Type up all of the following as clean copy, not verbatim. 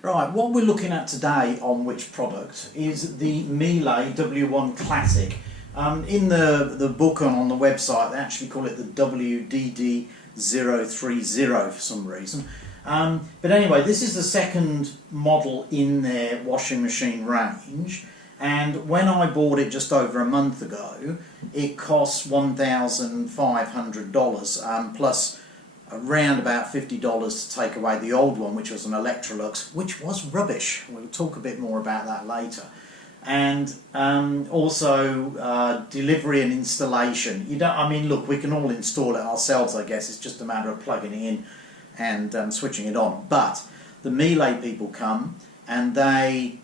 Right, what we're looking at today on which product is the Miele W1 Classic. In the book and on the website they actually call it the WDD030 for some reason. But anyway, this is the second model in their washing machine range, and when I bought it just over a month ago it costs $1,500 plus around about $50 to take away the old one, which was an Electrolux, which was rubbish. We'll talk a bit more about that later. And also delivery and installation. You don't, I mean, look, we can all install it ourselves, I guess. It's just a matter of plugging it in and switching it on. But the Miele people come and they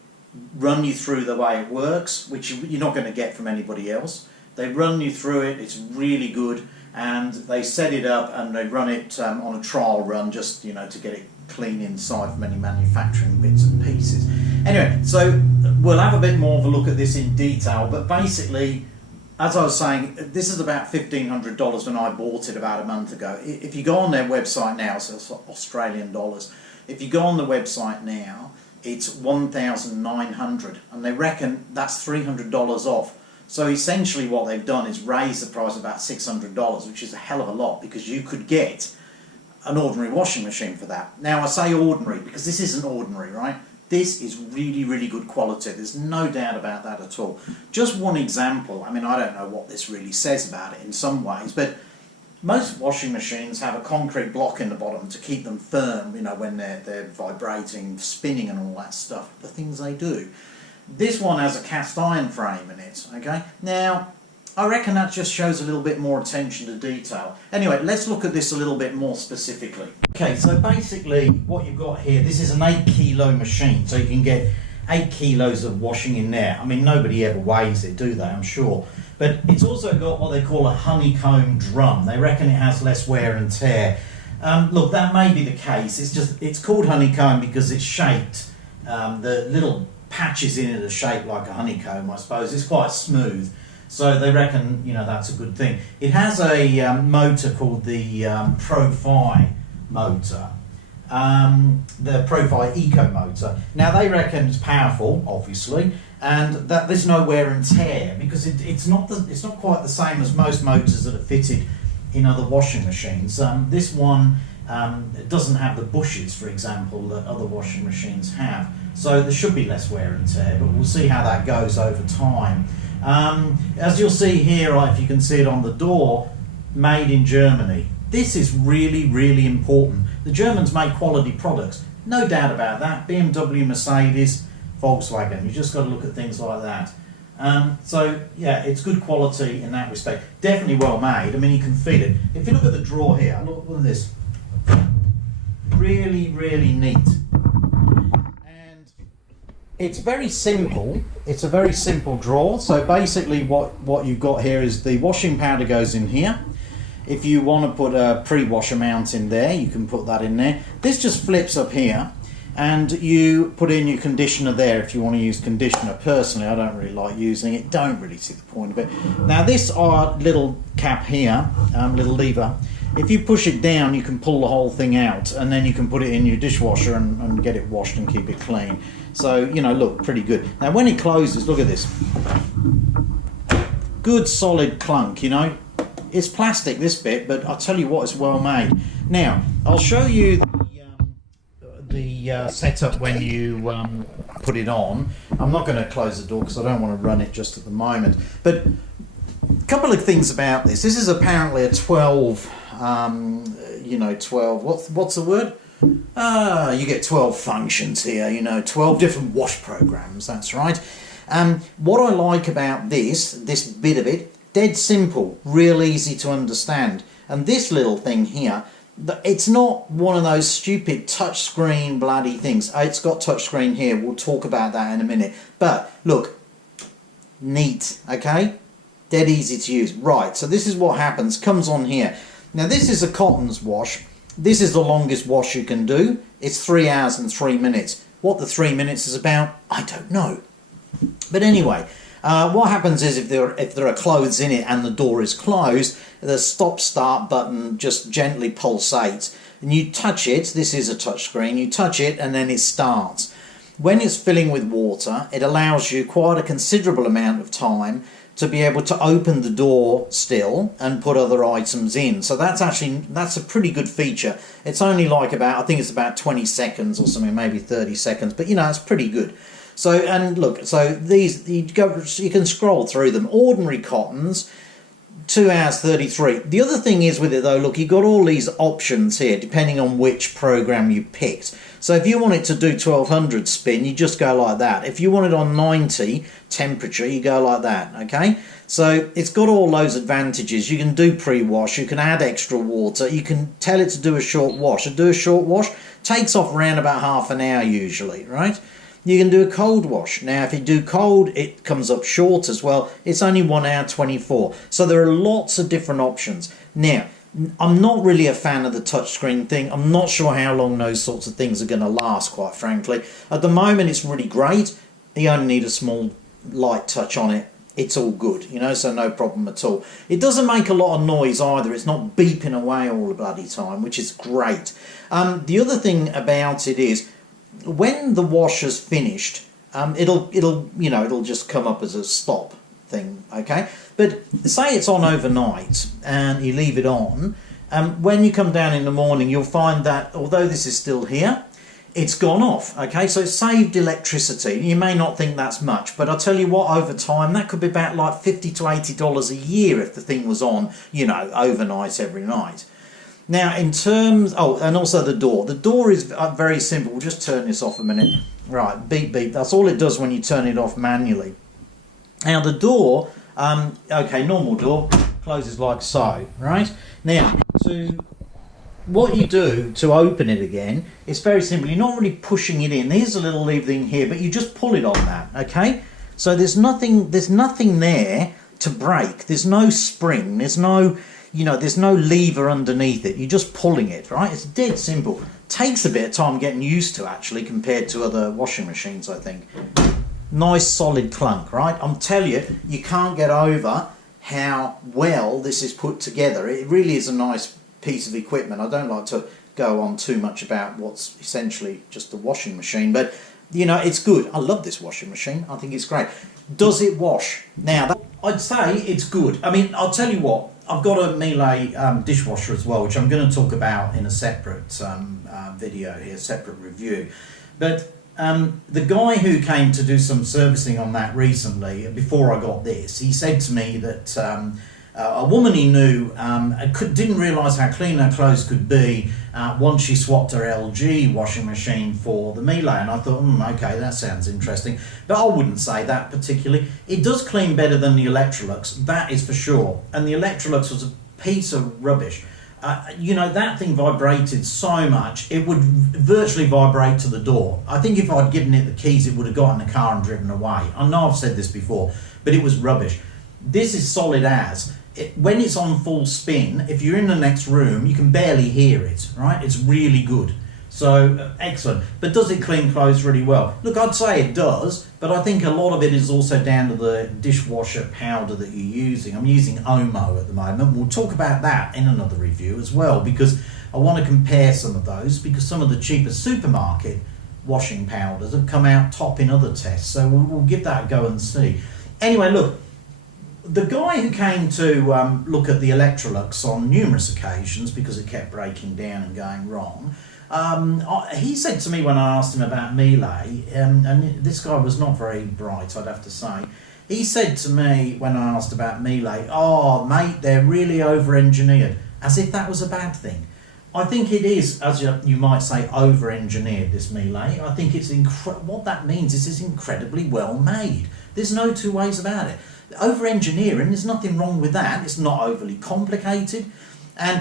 run you through the way it works, which you're not going to get from anybody else. They run you through it. It's really good. And they set it up and they run it on a trial run, just to get it clean inside from any manufacturing bits and pieces. Anyway, so we'll have a bit more of a look at this in detail, but basically, as I was saying, this is about $1,500 when I bought it about a month ago. If you go on their website now, so it's Australian dollars, if you go on the website now, it's $1,900, and they reckon that's $300 off. So essentially what they've done is raise the price about $600, which is a hell of a lot, because you could get an ordinary washing machine for that. Now I say ordinary because this isn't ordinary, right? This is really, really good quality. There's no doubt about that at all. Just one example. I mean, I don't know what this really says about it in some ways, but most washing machines have a concrete block in the bottom to keep them firm, when they're vibrating, spinning and all that stuff, the things they do. This one has a cast iron frame in it, okay? Now, I reckon that just shows a little bit more attention to detail. Anyway, let's look at this a little bit more specifically. Okay, so basically what you've got here, this is an 8 kilo machine, so you can get 8 kilos of washing in there. I mean, nobody ever weighs it, do they? I'm sure. But it's also got what they call a honeycomb drum. They reckon it has less wear and tear. Look, that may be the case. It's called honeycomb because it's shaped, the little patches in it are shaped like a honeycomb, I suppose. It's quite smooth, so they reckon that's a good thing. It has a motor called the Pro-Fi motor, the Pro-Fi Eco motor. Now they reckon it's powerful, obviously, and that there's no wear and tear because it's not quite the same as most motors that are fitted in other washing machines. This one doesn't have the bushes, for example, that other washing machines have. So there should be less wear and tear, but we'll see how that goes over time. As you'll see here, if you can see it on the door, made in Germany. This is really, really important. The Germans make quality products, no doubt about that. BMW, Mercedes, Volkswagen, you just got to look at things like that. So yeah, it's good quality in that respect. Definitely well made. I mean, you can feel it. If you look at the drawer here, look at this. Really, really neat. It's very simple. It's a very simple drawer. So basically what you've got here is the washing powder goes in here. If you want to put a pre-wash amount in there, you can put that in there. This just flips up here and you put in your conditioner there if you want to use conditioner. Personally, I don't really like using it. Don't really see the point of it. Now this little cap here, little lever, if you push it down you can pull the whole thing out and then you can put it in your dishwasher and get it washed and keep it clean. So, look, pretty good. Now when it closes, look at this. Good solid clunk, It's plastic, this bit, but I'll tell you what, it's well made. Now, I'll show you the setup when you put it on. I'm not going to close the door because I don't want to run it just at the moment. But a couple of things about this. This is apparently a 12, 12, what's the word? You get 12 functions here, 12 different wash programs, that's right. What I like about this bit of it, dead simple, real easy to understand. And this little thing here, it's not one of those stupid touchscreen bloody things. It's got touchscreen here, we'll talk about that in a minute. But look, neat, okay? Dead easy to use. Right, so this is what happens, comes on here. Now this is a cottons wash. This is the longest wash you can do. It's 3 hours and 3 minutes. What the 3 minutes is about, I don't know. But anyway, what happens is if there are clothes in it and the door is closed, the stop-start button just gently pulsates. and you touch it. This is a touch screen. You touch it and then it starts. When it's filling with water, it allows you quite a considerable amount of time to be able to open the door still and put other items in. So that's a pretty good feature. It's only like I think it's about 20 seconds or something, maybe 30 seconds, but you know, it's pretty good. So, and look, so these, you can scroll through them. Ordinary cottons, 2 hours 33. The other thing is with it though, look, you've got all these options here depending on which program you picked. So if you want it to do 1200 spin, you just go like that. If you want it on 90 temperature, you go like that, okay? So it's got all those advantages. You can do pre-wash, you can add extra water, you can tell it to do a short wash. Do a short wash, takes off around about half an hour usually, right? You can do a cold wash. Now, if you do cold, it comes up short as well. It's only 1 hour 24. So there are lots of different options. Now, I'm not really a fan of the touchscreen thing. I'm not sure how long those sorts of things are going to last, quite frankly. At the moment, it's really great. You only need a small light touch on it. It's all good, you know, so no problem at all. It doesn't make a lot of noise either. It's not beeping away all the bloody time, which is great. The other thing about it is, when the wash is finished, it'll just come up as a stop thing, okay? But say it's on overnight and you leave it on, when you come down in the morning, you'll find that although this is still here, it's gone off, okay? So it's saved electricity. You may not think that's much, but I'll tell you what, over time, that could be about like $50 to $80 a year if the thing was on, you know, overnight every night. Now, in terms... Oh, and also the door. The door is very simple. We'll just turn this off a minute. Right, beep, beep. That's all it does when you turn it off manually. Now, the door... okay, normal door. Closes like so, right? Now, what you do to open it again, it's very simple. You're not really pushing it in. There's a little lever thing here, but you just pull it on that, okay? So there's nothing there to break. There's no spring. There's no... You know, there's no lever underneath it. You're just pulling it, right? It's dead simple. Takes a bit of time getting used to, actually, compared to other washing machines, I think. Nice solid clunk, right? I'm telling you, you can't get over how well this is put together. It really is a nice piece of equipment. I don't like to go on too much about what's essentially just a washing machine, but, you know, it's good. I love this washing machine. I think it's great. Does it wash? Now, I'd say it's good. I mean, I'll tell you what. I've got a Miele dishwasher as well, which I'm going to talk about in a separate video here, separate review. But the guy who came to do some servicing on that recently, before I got this, he said to me that a woman he knew didn't realise how clean her clothes could be once she swapped her LG washing machine for the Miele, and I thought, okay, that sounds interesting, but I wouldn't say that particularly. It does clean better than the Electrolux, that is for sure, and the Electrolux was a piece of rubbish. You know, that thing vibrated so much, it would virtually vibrate to the door. I think if I'd given it the keys, it would have got in the car and driven away. I know I've said this before, but it was rubbish. This is solid as. When it's on full spin, if you're in the next room, you can barely hear it, right? It's really good. So, excellent. But does it clean clothes really well? Look, I'd say it does, but I think a lot of it is also down to the dishwasher powder that you're using. I'm using Omo at the moment. We'll talk about that in another review as well, because I want to compare some of those, because some of the cheaper supermarket washing powders have come out top in other tests. So we'll give that a go and see. Anyway, look. The guy who came to look at the Electrolux on numerous occasions because it kept breaking down and going wrong, he said to me when I asked him about Miele, and this guy was not very bright, I'd have to say, he said to me when I asked about Miele, oh mate, they're really over-engineered, as if that was a bad thing. I think it is, as you might say, over-engineered, this Miele. I think it's what that means is it's incredibly well made. There's no two ways about it. Over-engineering, there's nothing wrong with that. It's not overly complicated. And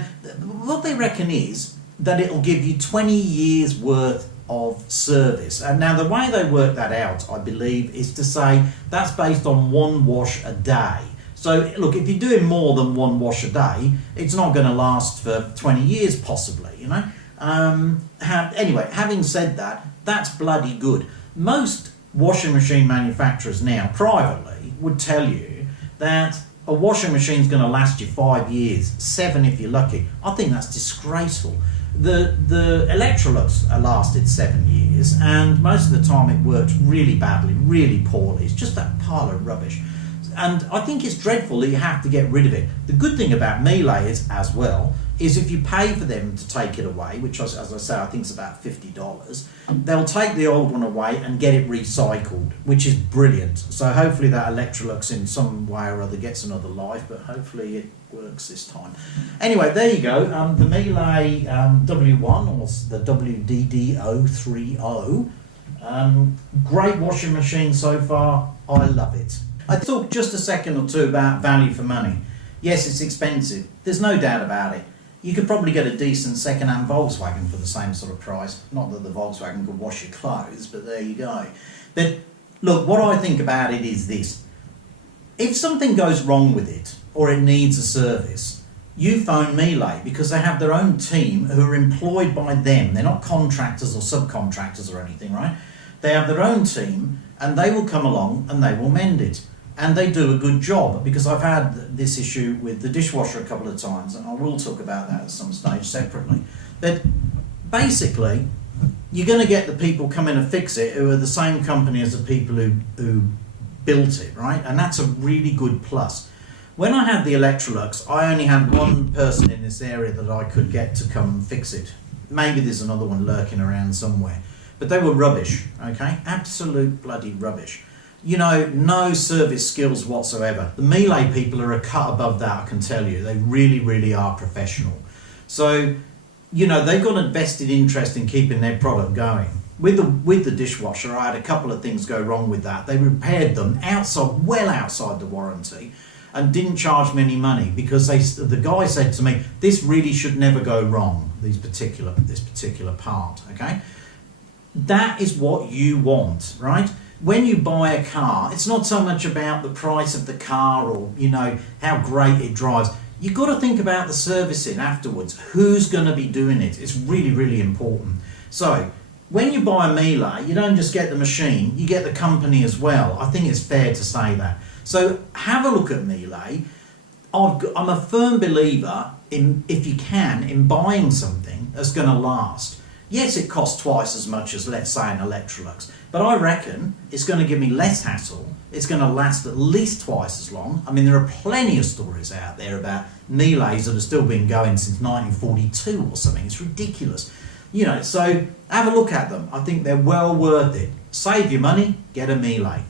what they reckon is that it'll give you 20 years worth of service. And now the way they work that out, I believe, is to say that's based on 1 wash a day. So look, if you're doing more than 1 wash a day, it's not going to last for 20 years possibly, you know. Anyway, having said that, that's bloody good. Most washing machine manufacturers now, privately, would tell you that a washing machine's going to last you 5 years, 7 if you're lucky. I think that's disgraceful. The Electrolux lasted 7 years, and most of the time it worked really badly, really poorly. It's just that pile of rubbish. And I think it's dreadful that you have to get rid of it. The good thing about Miele is, as well, is if you pay for them to take it away, which, as I say, I think is about $50, they'll take the old one away and get it recycled, which is brilliant. So hopefully that Electrolux in some way or other gets another life, but hopefully it works this time. Anyway, there you go. The Miele W1, or the WDD030. Great washing machine so far. I love it. I talked just a second or two about value for money. Yes, it's expensive. There's no doubt about it. You could probably get a decent second-hand Volkswagen for the same sort of price. Not that the Volkswagen could wash your clothes, but there you go. But look, what I think about it is this. If something goes wrong with it, or it needs a service, you phone Miele, because they have their own team who are employed by them. They're not contractors or subcontractors or anything, right? They have their own team, and they will come along and they will mend it. And they do a good job, because I've had this issue with the dishwasher a couple of times, and I will talk about that at some stage separately. But basically, you're going to get the people come in and fix it who are the same company as the people who built it, right? And that's a really good plus. When I had the Electrolux, I only had one person in this area that I could get to come and fix it. Maybe there's another one lurking around somewhere. But they were rubbish, okay? Absolute bloody rubbish. You know, no service skills whatsoever. The Miele people are a cut above that, I can tell you. They really, really are professional. So, you know, they've got a vested interest in keeping their product going. With the dishwasher, I had a couple of things go wrong with that. They repaired them outside, well outside the warranty, and didn't charge me any money, because the guy said to me, this really should never go wrong, this particular part, okay? That is what you want, right? When you buy a car, it's not so much about the price of the car or, you know, how great it drives. You've got to think about the servicing afterwards. Who's going to be doing it? It's really, really important. So, when you buy a Miele, you don't just get the machine, you get the company as well. I think it's fair to say that. So, have a look at Miele. I'm a firm believer in, if you can, in buying something that's going to last. Yes, it costs twice as much as, let's say, an Electrolux, but I reckon it's going to give me less hassle. It's going to last at least twice as long. I mean, there are plenty of stories out there about Miele's that have still been going since 1942 or something. It's ridiculous. You know, so have a look at them. I think they're well worth it. Save your money, get a Miele.